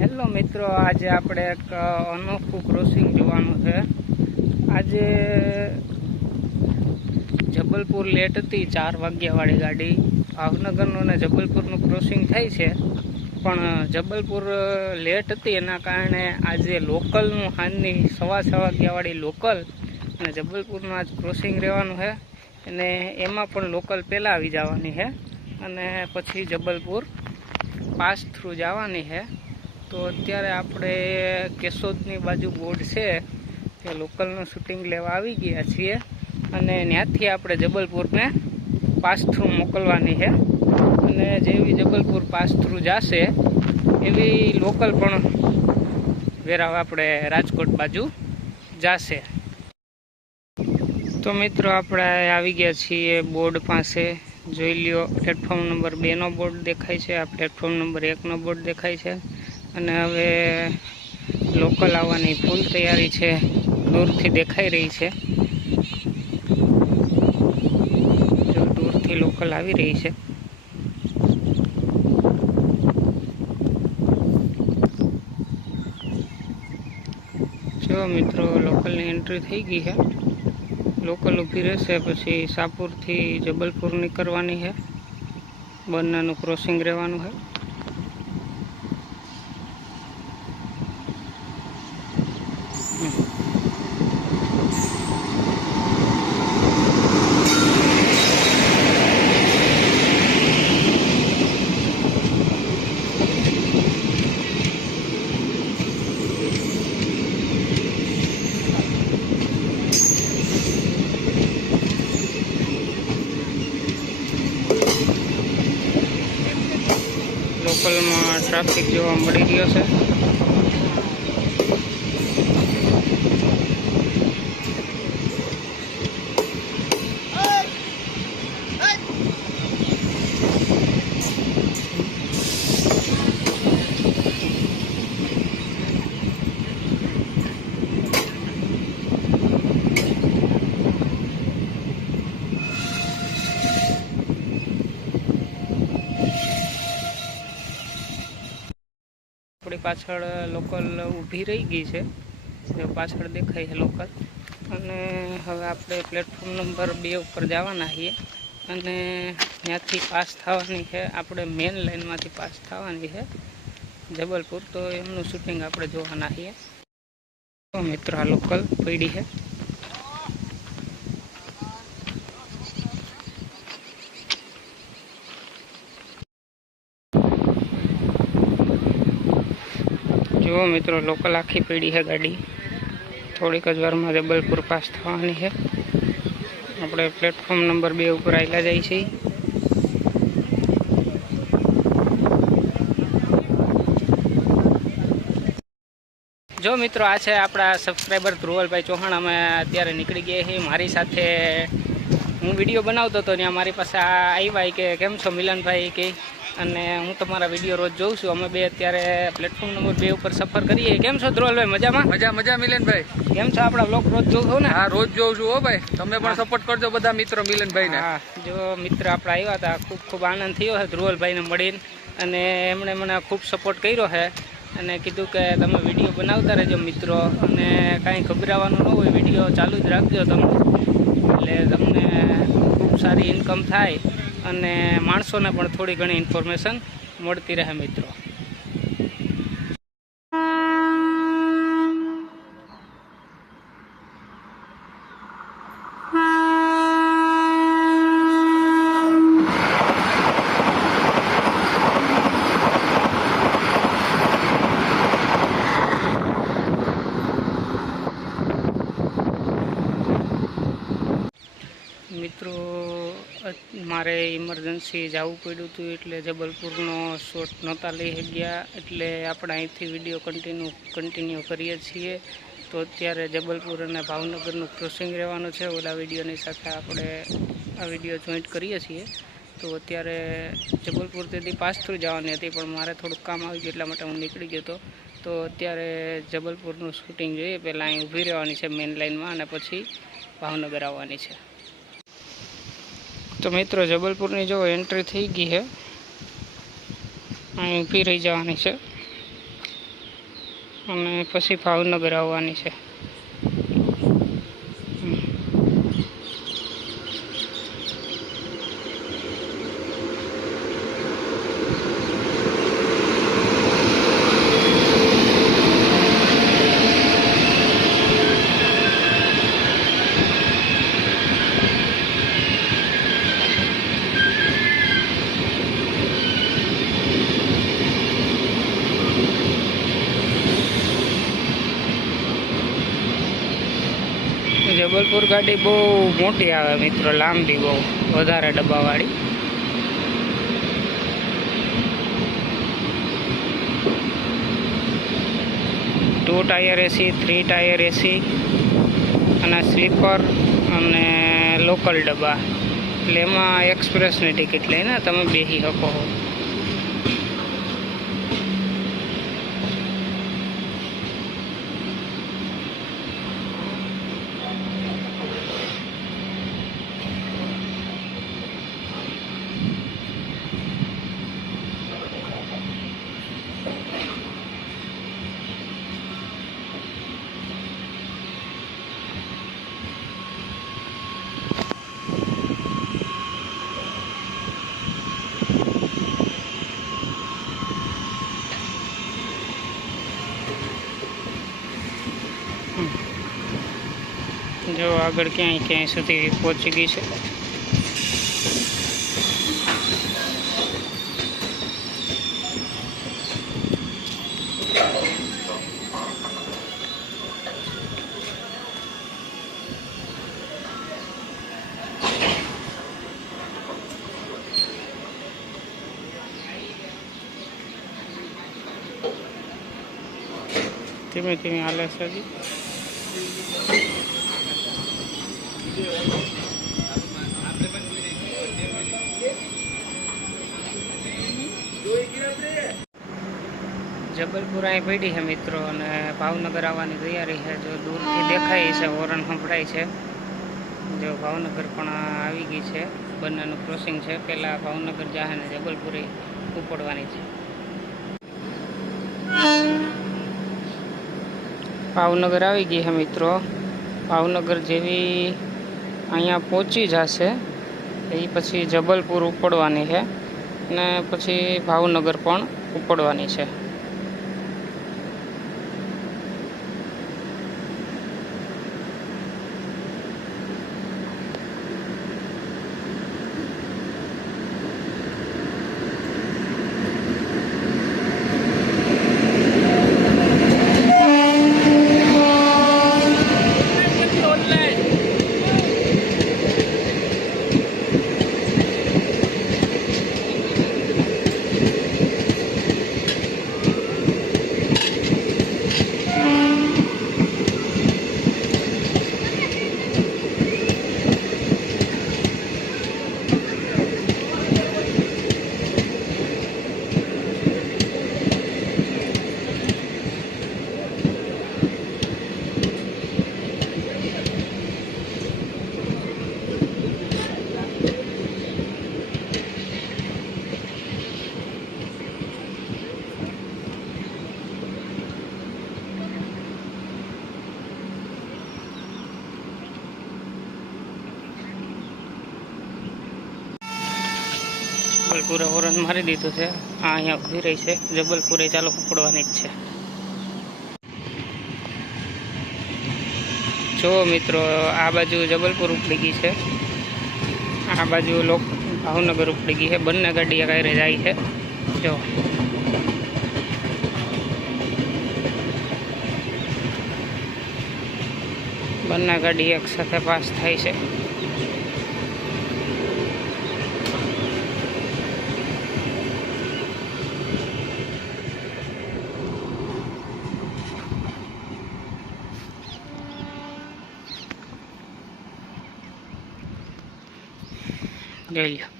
Hello મિત્રો, આજે આપણે એક અનોખું ક્રોસિંગ જોવાનું છે। આજે જબલપુર લેટ હતી 4 વાગ્યાવાળી ગાડી, ભાવનગરનું ને જબલપુરનું ક્રોસિંગ થાય છે, પણ જબલપુર લેટ હતી એના કારણે આજે લોકલનું સાંજની 6:15 વાગ્યાવાળી લોકલ અને જબલપુરનું આજ ક્રોસિંગ રહેવાનું છે, અને એમાં પણ લોકલ પહેલાં આવી જવાની છે અને પછી જબલપુર પાસ થ્રુ જવાની છે। તો અત્યારે આપણે કેશોદની બાજુ બોર્ડ છે તે લોકલનું શૂટિંગ લેવા આવી ગયા છીએ અને ત્યાંથી આપણે જબલપુરને પાસ થ્રુ મોકલવાની છે, અને જેવી જબલપુર પાસ થ્રુ જશે એવી લોકલ પણ વેરાવ આપણે રાજકોટ બાજુ જશે। તો મિત્રો આપણે આવી ગયા છીએ બોર્ડ પાસે, જોઈ લ્યો પ્લેટફોર્મ નંબર 2નો બોર્ડ દેખાય છે, આ પ્લેટફોર્મ નંબર 1નો બોર્ડ દેખાય છે, અને હવે લોકલ આવવાની ફૂલ તૈયારી છે, દૂરથી દેખાઈ રહી છે, જો દૂરથી લોકલ આવી રહી છે। જો મિત્રો લોકલની એન્ટ્રી થઈ ગઈ છે, લોકલ ઊભી રહેશે, પછી સાપુરથી જબલપુર નીકળવાની છે, બંનેનું ક્રોસિંગ રહેવાનું છે। લોકલમાં ટ્રાફિક જોવા મળી રહ્યો છે। આપણી પાછળ લોકલ ઊભી રહી ગઈ છે, જે પાછળ દેખાય છે લોકલ, અને હવે આપણે પ્લેટફોર્મ નંબર 2 ઉપર જવાના છીએ અને ત્યાંથી પાસ થવાની છે, આપણે મેન લાઇનમાંથી પાસ થવાની છે જબલપુર, તો એમનું શૂટિંગ આપણે જોવાના છીએ। તો મિત્રો આ લોકલ પડી છે, જો મિત્રો લોકલ આખી પડી છે ગાડી, થોડીક જ વારમાં જબલપુર પાસ થવાની છે। આપણે પ્લેટફોર્મ નંબર 2 ઉપર આવેલા જાય છે। જો મિત્રો આ છે આપણા સબસ્ક્રાઈબર ધ્રુવલભાઈ ચૌહાણ, અમે અત્યારે નીકળી ગયા છીએ। મારી સાથે હું વિડીયો બનાવતો હતો, ત્યાં મારી પાસે આવ્યા કે કેમ છો મિલનભાઈ કે, અને હું તમારા વિડીયો રોજ જોઉં છું। અમે બે અત્યારે પ્લેટફોર્મ નંબર 2 ઉપર સફર કરીએ। કેમ છો ધ્રુવલભાઈ? મજામાં? મજા મિલનભાઈ, કેમ છો? આપણા બ્લોગ રોજ જોઉં છો ને? હા રોજ જોઉં છું હો ભાઈ, તમે પણ સપોર્ટ કરજો બધા મિત્રો મિલનભાઈ ને। હા, જો મિત્ર આપણે આવ્યા હતા, ખૂબ આનંદ થયો છે ધ્રુવલભાઈને મળીને, અને એમણે મને ખૂબ સપોર્ટ કર્યો છે અને કીધું કે તમે વિડીયો બનાવતા રહેજો મિત્રો, અને કાંઈ ગભરાવાનું ન હોય, વિડીયો ચાલુ જ રાખજો તમે, એટલે તમને ખૂબ સારી ઇન્કમ થાય અને માણસોને પણ થોડી ઘણી ઇન્ફોર્મેશન મળતી રહે મિત્રો। મિત્રો મારે ઇમરજન્સી જવું પડ્યું હતું, એટલે જબલપુરનો શોટ નહોતા લઈ શક્યા, એટલે આપણે અહીંથી વિડીયો કન્ટિન્યુ કરીએ છીએ। તો અત્યારે જબલપુર અને ભાવનગરનું ક્રોસિંગ રહેવાનું છે, ઓલા વિડીયોની સાથે આપણે આ વિડીયો જોઈન્ટ કરીએ છીએ। તો અત્યારે જબલપુર તેથી પાસ થ્રુ જવાની હતી, પણ મારે થોડુંક કામ આવી ગયું એટલા માટે હું નીકળી ગયો હતો। તો અત્યારે જબલપુરનું શૂટિંગ જોઈએ, પહેલાં અહીં ઊભી રહેવાની છે મેઇન લાઇનમાં, અને પછી ભાવનગર આવવાની છે। તો મિત્રો જબલપુરની જો એન્ટ્રી થઈ ગઈ છે, અહીં ઊભી રહી જવાની છે અને પછી ભાવનગર આવવાની છે. જબલપુર ગાડી બહુ મોટી આવે મિત્રો, લાંબી, બહુ વધારે ડબ્બાવાળી. Two tier AC, 3 tier AC અને સ્લીપર અને લોકલ ડબ્બા. એટલે એમાં એક્સપ્રેસની ટિકિટ લઈને તમે બેસી શકો. જો આગળ ક્યાંય સુધી પહોંચી ગઈ છે. ધીમે ધીમે હાલે છે હજી. જબલપુર અહીં પડી છે મિત્રો, અને ભાવનગર આવવાની તૈયારી છે. જો દૂરથી દેખાય છે, હોર્ન સંભળાય છે. જો ભાવનગર પણ આવી ગઈ છે, બંનેનું ક્રોસિંગ છે. પહેલાં ભાવનગર જાહે ને જબલપુરે ઉપડવાની છે. ભાવનગર આવી ગઈ છે મિત્રો. ભાવનગર જેવી અહીંયા પહોંચી જશે એ પછી જબલપુર ઉપડવાની છે, ને પછી ભાવનગર પણ ઉપડવાની છે. જબલપુરે હોરન મારી દીધું છે. આ અહીંયા ઊભી રહી છે. જબલપુરે ચાલો ઉપડવાની જ છે. જો મિત્રો, આ બાજુ જબલપુર ઉપડી ગઈ છે, આ બાજુ ભાવનગર ઉપડી ગઈ છે. બંને ગાડી કાંઈ જાય છે. જો બંને ગાડી એક સાથે પાસ થાય છે. જોઈ લો.